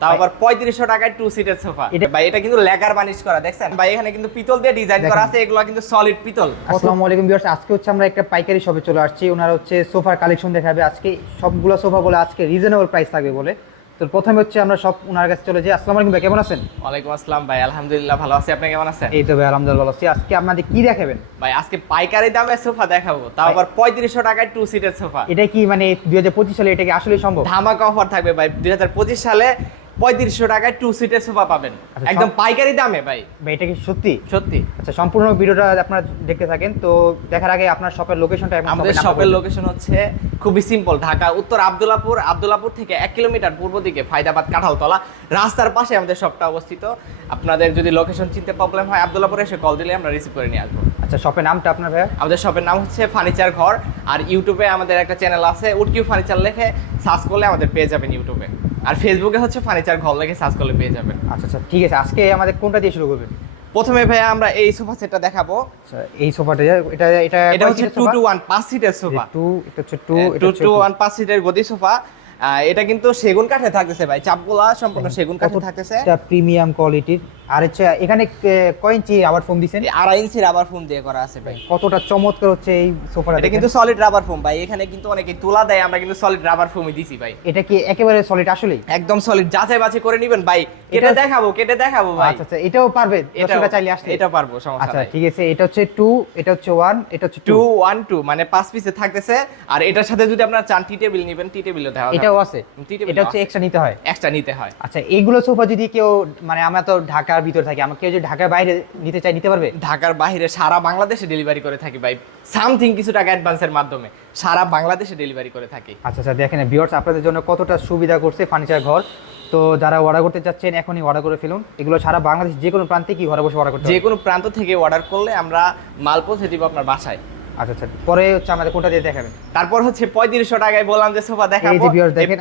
তাও আবার পঁয়ত্রিশশো টাকায় টু সিটের সোফা ভাই এটা কিন্তু লেকার বানিশ করা দেখছেন? ভাই এখানে কিন্তু পিতল দিয়ে ডিজাইন করা আছে এগুলো কিন্তু সলিড পিতল। আসসালামু আলাইকুম ভিউয়ার্স আজকে হচ্ছে আমরা একটা পাইকারি শপে চলে আসছি। ওনারা হচ্ছে সোফার কালেকশন দেখাবে আজকে। সবগুলো সোফা বলে আজকে রিজনেবল প্রাইস থাকবে বলে। তো প্রথমে হচ্ছে আমরা সব ওনার কাছে চলে যাই। আসসালামু আলাইকুম ভাই কেমন আছেন? ওয়ালাইকুম আসসালাম ভাই আলহামদুলিল্লাহ ভালো আছি। আপনি কেমন আছেন? এই তো ভাই আলহামদুলিল্লাহ ভালো আছি। আজকে আপনাদের কি দেখাবেন? ভাই আজকে পাইকারি দামে সোফা দেখাবো। তাও আবার পঁয়ত্রিশশো টাকায় টু সিটের সোফা এটা কি মানে দুই হাজার পঁচিশ সালে এটা কি আসলে সম্ভব? ধামাকা অফার থাকবে ভাই। দুই হাজার পঁচিশ সালে পঁয়ত্রিশশো টাকায় টু সিটের সোফা পাবেন। আচ্ছা, একদম পাইকারি দামে ভাই। ভাই এটা কি সত্যি? সত্যি। আচ্ছা সম্পূর্ণ ভিডিওটা আপনারা দেখতে থাকেন তো দেখার আগে আপনার শপের লোকেশনটা আমাদের শপের লোকেশন হচ্ছে খুবই সিম্পল ঢাকা উত্তর আব্দুল্লাপুর আব্দুল্লাপুর থেকে এক কিলোমিটার পূর্ব দিকে ফায়দাবাদ কাঁঠালতলা। রাস্তার পাশে আমাদের শপটা অবস্থিত। আপনাদের যদি লোকেশন চিনতে প্রবলেম হয় আব্দুল্লাপুরে এসে কল দিলে আমরা রিসিভ করে নিয়ে আসব। আচ্ছা শপের নামটা আপনার ভাই আমাদের শপের নাম হচ্ছে ফার্নিচার ঘর আর ইউটিউবে আমাদের একটা চ্যানেল আছে উটকিউ ফার্নিচার লেখে সার্চ করলে আমাদের পেয়ে যাবেন ইউটিউবে আর ফেসবুকে হচ্ছে ফার্নিচার ঘর লেগে সার্চ করলে পেয়ে যাবেন। আচ্ছা আচ্ছা ঠিক আছে। আজকে আমাদের কোনটা দিয়ে শুরু করবেন? প্রথমে ভাই আমরা এই সোফা সেটটা দেখাবো। আচ্ছা এই সোফাটা এটা এটা এটা হচ্ছে 2 টু ওয়ান পাঁচ সিটের সোফা 2 এটা হচ্ছে টু টু টু ওয়ান পাঁচ সিটের গদি সোফা এটা কিন্তু সেগুন কাঠে থাকতেছে ভাই। চাপগুলা সম্পূর্ণ সেগুন কাঠে থাকতেছে। এটা প্রিমিয়াম কোয়ালিটির আর হচ্ছে এখানে কয় ইঞ্চি আবার ফোম দিছেন? আড়াই ইঞ্চি রাবার ফোম দিয়ে করা আছে ভাই। কতটা চমৎকার হচ্ছে এই সোফাটা এটা কিন্তু সলিড রাবার ফোম ভাই। এখানে কিন্তু অনেকে তুলা দেয় আমরা কিন্তু সলিড রাবার ফোমই দিছি ভাই। এটা কি একেবারে সলিড আসলেই? একদম সলিড যাচাই বাছাই করে নিবেন ভাই। এটা- দেখাবো কেটে দেখাবো ভাই। আচ্ছা আচ্ছা এটাও পারবে? দর্শকরা চাইলে আসলে। এটা পারব সমস্যা আচ্ছা ঠিক আছে এটা হচ্ছে টু এটা হচ্ছে ওয়ান এটা হচ্ছে টু টু ওয়ান টু মানে পাঁচ পিসে থাকতেছে। আর এটার সাথে যদি আপনারা চান টি টেবিল নেবেন টি টেবিলও দেওয়া এটাও আছে। এটা হচ্ছে এক্সট্রা নিতে হয়। এক্সট্রা নিতে হয়। আচ্ছা এইগুলো সোফা যদি কেউ মানে আমরা তো ঢাকার ভিতর থাকি। আমরা কেউ যদি ঢাকার বাইরে নিতে চাই নিতে পারবে? ঢাকার বাইরে সারা বাংলাদেশে ডেলিভারি করে থাকি ভাই। সামথিং কিছু টাকা অ্যাডভান্সের মাধ্যমে। সারা বাংলাদেশে ডেলিভারি করে থাকি। আচ্ছা আচ্ছা দেখেন ভিউয়ার্স আপনাদের জন্য কতটা সুবিধা করছে ফার্নিচার ঘর। তো যারা অর্ডার করতে চাচ্ছেন এখনই অর্ডার করে ফেলুন। এগুলো সারা বাংলাদেশ যে কোনো প্রান্তে কি ঘরে বসে অর্ডার করতে যে কোনো প্রান্ত থেকে অর্ডার করলে আমরা মাল পৌঁছে দিব আপনার বাসায়। আচ্ছা আচ্ছা পরে হচ্ছে আমাদের কোনটা দিয়ে দেখাবেন? তারপর হচ্ছে পঁয়ত্রিশশো টাকায় বললাম যে সোফা দেখাবো।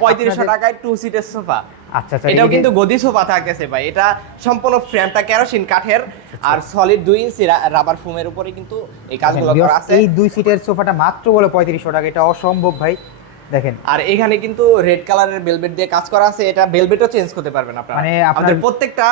পঁয়ত্রিশশো টাকায় টু সিটের সোফা। আচ্ছা আচ্ছা এটাও কিন্তু গদি সোফা থাকতেছে ভাই। এটা সম্পূর্ণ ফ্রেমটা কেরোসিন কাঠের আচ্ছা। আর সলিড দুই ইঞ্চি রাবার ফোমের উপরে কিন্তু এই কাজগুলো করা আছে। এই দুই সিটের সোফাটা মাত্র বলে পঁয়ত্রিশশো টাকা। এটা অসম্ভব ভাই। দেখেন। আর এখানে কিন্তু রেড কালারের বেলভেট দিয়ে কাজ করা আছে। এটা বেলভেটও চেঞ্জ করতে পারবেন আপনারা। মানে আমাদের প্রত্যেকটা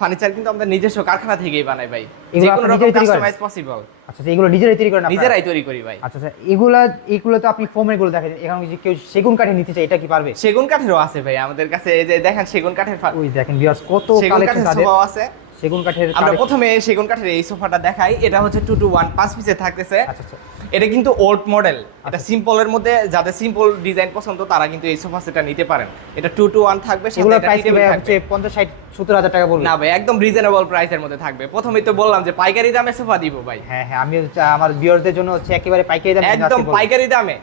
ফার্নিচার কিন্তু আমাদের নিজস্ব কারখানা থেকেই বানাই ভাই। এগুলো যে কোনো রকম? কাস্টমাইজ পসিবল আচ্ছা আচ্ছা, এগুলো নিজেরাই তৈরি করেন? নিজেরাই তৈরি করি ভাই। আচ্ছা আচ্ছা এগুলা এগুলো তো আপনি ফোমেরগুলো দেখেন এখন যদি কেউ সেগুন কাঠে নিতে চায় এটা কি পারবে? সেগুন কাঠেরও আছে ভাই আমাদের কাছে এই যে দেখেন সেগুন কাঠের ওই দেখেন ভিউয়ার্স কত কালেকশন আছে। সেগুন কাঠের আমরা প্রথমে সেগুন কাঠের এই সোফাটা দেখাই এটা হচ্ছে টু টু ওয়ান পাঁচ পিসে থাকতেছে। আচ্ছা আচ্ছা। এটা কিন্তু ওল্ড মডেল এটা সিম্পলের মধ্যে যাদের সিম্পল ডিজাইন পছন্দ তারা কিন্তু এই সোফা সেটটা নিতে পারেন। এটা টু টু ওয়ান থাকবে সেগুলোর প্রাইস। হচ্ছে পঞ্চাশ ষাট সত্তর হাজার টাকা বলব না ভাই একদম রিজনেবল প্রাইসের মধ্যে থাকবে। প্রথমেই তো বললাম যে পাইকারি দামে সোফা দিব ভাই। হ্যাঁ হ্যাঁ আমি আমার ভিউয়ারদের জন্য হচ্ছে একেবারে পাইকারি দামে একদম পাইকারি দামে।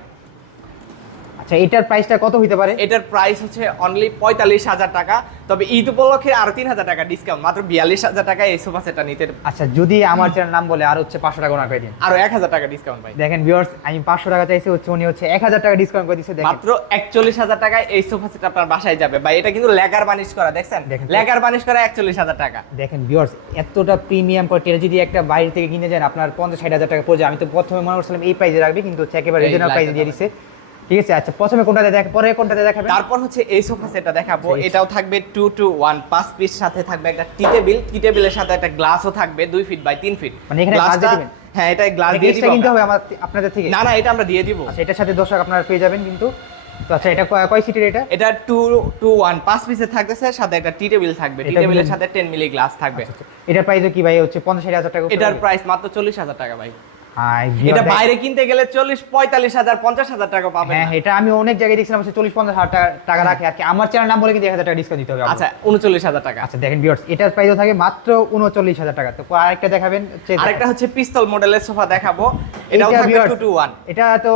আচ্ছা এটার প্রাইসটা কত হইতে পারে? এটার প্রাইস হচ্ছে অনলি পঁয়তাল্লিশ হাজার টাকা। তবে ঈদ উপলক্ষে আরও তিন হাজার টাকা ডিসকাউন্ট মাত্র বিয়াল্লিশ হাজার টাকা এই সোফা সেটটা নিতে আচ্ছা যদি আমার চ্যানেল নাম বলে আর হচ্ছে পাঁচশো টাকা ওনা করে দিন। আরও এক হাজার টাকা ডিসকাউন্ট ভাই। দেখেন ভিউয়ার্স আমি পাঁচশো টাকা চাইছি হচ্ছে উনি হচ্ছে এক হাজার টাকা ডিসকাউন্ট করে দিচ্ছে মাত্র একচল্লিশ হাজার টাকায় এই সোফা সেট আপনার বাসায় যাবে। ভাই এটা কিন্তু লেগার বানিশ করা দেখছেন? দেখেন। লেগার বানিশ করা একচল্লিশ হাজার টাকা। দেখেন ভিউয়ার্স এতটা প্রিমিয়াম কোয়ালিটি যদি একটা বাইরে থেকে কিনে যান আপনার পঞ্চাশ ষাট হাজার টাকা পড়ে আমি তো প্রথমে মনে করছিলাম এই প্রাইসে রাখবে কিন্তু হচ্ছে একেবারে রিজনাল প্রাইসে দিয়ে দিচ্ছে ঠিক আছে আচ্ছা প্রথমে কোনটাতে দেখ পরে কোনটাতে দেখাবেন তারপর হচ্ছে এই সোফা সেটটা দেখাবো। আচ্ছা, এটাও থাকবে টু টু ওয়ান পাঁচ পিস সাথে থাকবে একটা টি টেবিল টি টেবিলের সাথে একটা গ্লাসও থাকবে দুই ফিট বাই তিন ফিট মানে এখানে glass দিয়ে দিবেন? হ্যাঁ এটা গ্লাস দিয়ে এক্সট্রা দিব কিনতে হবে আমার আপনাদের থেকে? না না এটা আমরা দিয়ে দিব। আচ্ছা এটার সাথে দর্শক আপনারা পেয়ে যাবেন কিন্তু। তো আচ্ছা এটা কয়- সিটের এটা? এটা টু টু ওয়ান পাঁচ পিসে থাকতেছে সাথে একটা টি টেবিল থাকবে। টি টেবিলের সাথে টেন মিলি গ্লাস থাকবে। আচ্ছা, আচ্ছা। এটার প্রাইস কি ভাই? হচ্ছে পঞ্চাশ ষাট হাজার টাকা এটার প্রাইস মাত্র চল্লিশ হাজার টাকা ভাই। এটা বাইরে কিনতে গেলে চল্লিশ পঁয়তাল্লিশ হাজার পঞ্চাশ হাজার টাকা হ্যাঁ এটা আমি অনেক জায়গায় দেখছিলাম চল্লিশ পঞ্চাশ হাজার টাকা- টাকা রাখে আর কি। আমার চ্যানেল নাম বলে কিন্তু এক হাজার টাকা ডিসকাউন্ট দিতে হবে আচ্ছা উনচল্লিশ হাজার টাকা। আচ্ছা দেখেন ভিউয়ার্স এটার প্রাইসও থাকে মাত্র উনচল্লিশ হাজার টাকা। তো আরেকটা দেখাবেন আরেকটা হচ্ছে পিস্তল মডেলের সোফা দেখাবো। এটাও থাকবে টু টু ওয়ান এটা তো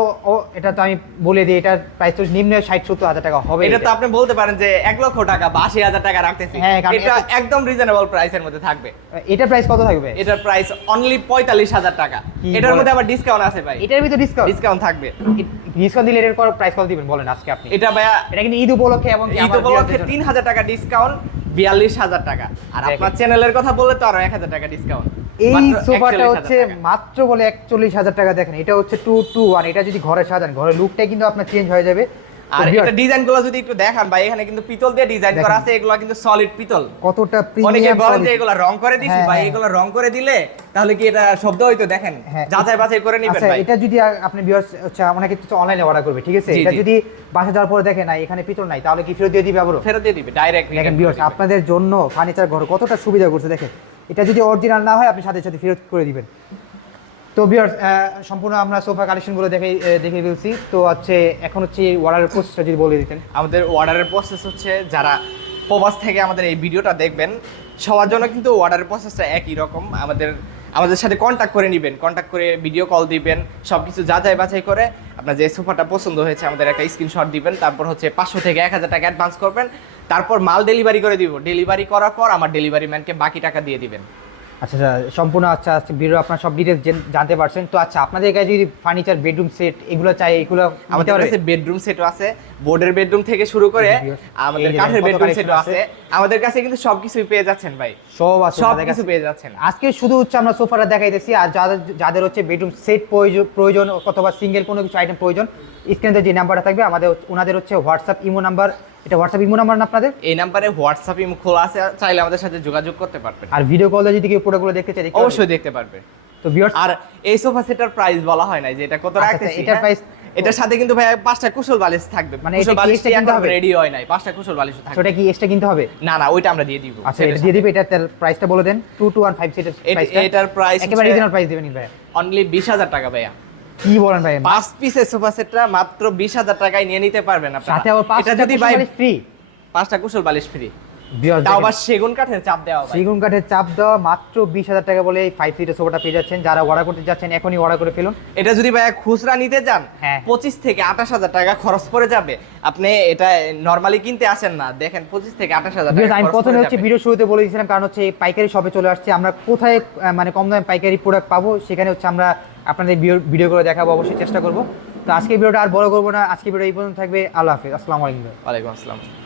এটা তো আমি বলে দিই এটার প্রাইস তো নিম্ন ষাট সত্তর হাজার টাকা হবে এটা তো আপনি বলতে পারেন যে এক লক্ষ টাকা বা আশি হাজার টাকা রাখতেছি। হ্যাঁ, এটা একদম রিজনেবল প্রাইসের মধ্যে থাকবে। এটার প্রাইস কত থাকবে? এটার প্রাইস অনলি পঁয়তাল্লিশ হাজার টাকা। কি এটার মধ্যে আবার ডিসকাউন্ট আছে ভাই। এটার ভিতরে ডিসকাউন্ট ডিসকাউন্ট থাকবে। ডিসকাউন্ট দিলে এটার প্রাইস কত দিবেন বলেন আজকে আপনি। এটা ভাইয়া এটা কিন্তু ঈদ উপলক্ষে এবং ঈদ উপলক্ষে viewers দের তিন হাজার টাকা ডিসকাউন্ট বিয়াল্লিশ হাজার টাকা। আর। আপনার চ্যানেলের কথা বললে তো আরও এক হাজার টাকা ডিসকাউন্ট এই সোফাটা হচ্ছে মাত্র বলে একচল্লিশ হাজার টাকা দেখেন এটা হচ্ছে টু টু ওয়ান এটা যদি ঘরে সাজান ঘরের লুকটাই কিন্তু আপনার চেঞ্জ হয়ে যাবে। আর এটা ডিজাইন যদি একটু দেখান ভাই এখানে কিন্তু পিতল দিয়ে ডিজাইন করা আছে এগুলো কিন্তু সলিড পিতল। কতটা অনেকে বলেন যে এগুলো রং করে দিছি হ্যাঁ, ভাই হ্যাঁ। এগুলো রং করে দিলে তাহলে কি এটা শব্দ হইতো? দেখেন হ্যাঁ। যাচাই বাছাই করে নিবেন আচ্ছা ভাই। এটা যদি আপনি অনেকে কিছু অনলাইনে অর্ডার করবে ঠিক আছে? এটা যদি বাসা যাওয়ার পরে দেখে না এখানে পিতল নাই তাহলে কি ফেরত দিয়ে দিবে আবারও? ফেরত দিয়ে দিবে ডাইরেক্ট দেখেন আপনাদের জন্য ফার্নিচার ঘর কতটা সুবিধা করছে দেখেন। এটা যদি অরিজিনাল না হয় আপনি সাথে সাথে ফেরত করে দিবেন। তো ভিউয়ার্স সম্পূর্ণ আমরা সোফা কালেকশনগুলো দেখে দেখে ফেলছি। তো হচ্ছে, এখন হচ্ছে অর্ডারের প্রসেসটা যদি বলে দিতেন। আমাদের অর্ডারের প্রসেস হচ্ছে, যারা প্রবাস থেকে আমাদের এই ভিডিওটা দেখবেন, সবার জন্য কিন্তু অর্ডারের প্রসেসটা একই রকম। আমাদের আমাদের সাথে কন্ট্যাক্ট করে নেবেন কন্ট্যাক্ট করে ভিডিও কল দিবেন সব কিছু যাচাই বাছাই করে আপনার যে সোফাটা পছন্দ হয়েছে, আমাদের একটা স্ক্রিনশট দিবেন, তারপর হচ্ছে পাঁচশো থেকে এক হাজার টাকা অ্যাডভান্স করবেন, তারপর মাল ডেলিভারি করে দিব। ডেলিভারি করার পর আমার ডেলিভারি ম্যানকে বাকি টাকা দিয়ে দিবেন। আচ্ছা আচ্ছা সম্পূর্ণ আচ্ছা আচ্ছা ভিডিও আপনার সব ডিটেলস জানতে পারছেন তো আচ্ছা আপনাদের কাছে যদি ফার্নিচার বেডরুম সেট এগুলো চাই এগুলো আমাদের? কাছে বেডরুম সেটও আছে বোর্ডের বেডরুম থেকে শুরু করে আমাদের কাঠের বেডরুম সেটও আছে। আমাদের কাছে কিন্তু সবকিছুই পেয়ে যাচ্ছেন ভাই সব আছে সব কাছে। পেয়ে যাচ্ছেন আজকে শুধু হচ্ছে আমরা সোফাটা দেখাইতেছি আর যাদের যাদের হচ্ছে বেডরুম সেট প্রয়োজন প্রয়োজন অথবা সিঙ্গেল কোনো কিছু আইটেম প্রয়োজন স্ক্রিনে যে নাম্বারটা থাকবে আমাদের ওনাদের হচ্ছে হোয়াটসঅ্যাপ ইমো নাম্বার এটা হোয়াটসঅ্যাপ ইমো নাম্বার না আপনাদের? এই নাম্বারে হোয়াটসঅ্যাপ ইমো খোলা আছে চাইলে আমাদের সাথে যোগাযোগ করতে পারবেন। আর ভিডিও কলে যদি কেউ প্রোডাক্টগুলো দেখতে চাই অবশ্যই দেখতে পারবে। তো ভিউয়ার্স আর এই সোফা সেটার প্রাইস বলা হয় নাই যে এটা কত আচ্ছা, রাখতেছি এটার হ্যাঁ? এটার সাথে কিন্তু ভাই পাঁচটা কুশল বালিশ থাকবে। মানে এটা বালিশ কিনতে হবে? রেডি হয় নাই পাঁচটা কুশল বালিশ থাকবে সেটা কি এক্সট্রা কিনতে হবে? না না ওইটা আমরা দিয়ে দিব। আচ্ছা এটা দিয়ে দিবে এটা তার প্রাইসটা বলে দেন টু টু ওয়ান ফাইভ সিটের প্রাইসটা এটার প্রাইস একেবারে রিজনাল প্রাইস দেবেন ভাই অনলি বিশ হাজার টাকা ভাইয়া। কি বলেন ভাই? পাঁচ পিসের সোফা সেটটা মাত্র বিশ হাজার টাকায় নিয়ে নিতে পারবেন আপনারা। সাথে আবার এটা পাঁচটা যদি ভাই ফ্রি পাঁচটা কুশল বালিশ ফ্রি আবার সেগুন কাঠের চাপ দেওয়া সেগুন কাঠের চাপ দেওয়া মাত্র বিশ হাজার টাকা বলে এই ফাইভ সিটের সোফাটা পেয়ে যাচ্ছেন। যারা অর্ডার করতে যাচ্ছেন এখনই অর্ডার করে ফেলুন। এটা যদি ভাইয়া খুচরা নিতে যান হ্যাঁ। পঁচিশ থেকে আঠাশ হাজার টাকা খরচ পড়ে যাবে। আপনি এটা নর্মালি কিনতে আসেন না। দেখেন পঁচিশ থেকে আঠাশ হাজার টাকা আমি প্রথমে হচ্ছে ভিডিও শুরুতে বলে দিয়েছিলাম কারণ হচ্ছে পাইকারি শপে চলে আসছে। আমরা কোথায় মানে কম দামে পাইকারি প্রোডাক্ট পাবো সেখানে হচ্ছে আমরা আপনাদের ভিডিও করে দেখাবো অবশ্যই চেষ্টা করব। তো আজকে ভিডিওটা আর বড় করব না। আজকে ভিডিও এই পর্যন্ত থাকবে। আল্লাহ হাফিজ। আসসালামু আলাইকুম ওয়ালাইকুম আসসালাম।